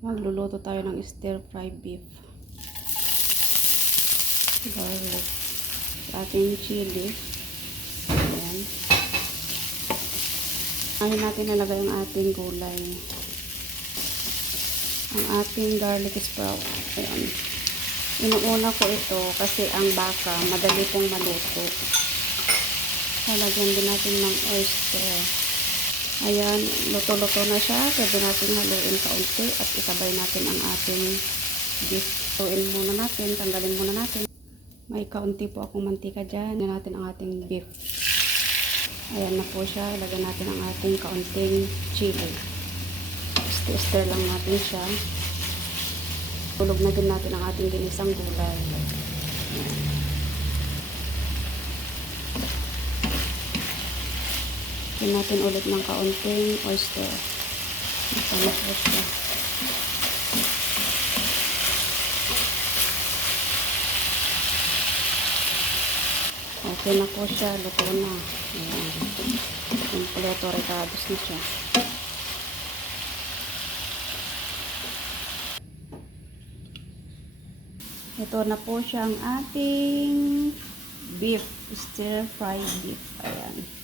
Magluluto tayo ng stir fry beef. Garlic. Ating chili. Ayan. Ayan natin nalagay ang ating gulay. Ang ating garlic sprout. Ayan. Inuuna ko ito kasi ang baka madali pong maluto. Lalagyan din natin ng oyster. Ayan, luto-luto na siya. Pwede natin haluin kaunti at isabay natin ang ating beef. Haluin muna natin, tanggalin muna natin. May kaunti po akong mantika dyan. Lagyan natin ang ating beef. Ayan na po siya. Lagyan natin ang ating kaunting chili. Stir lang natin siya. Tulog na din natin ang ating ginisang gulay. Ayan. Lagyan natin ulit ng kaunting oyster. Masama po siya. Okay na po siya. Luto na. Ayan. Kompleto recados na siya. Ito na po siya ang ating beef. Stir fry beef. Ayan.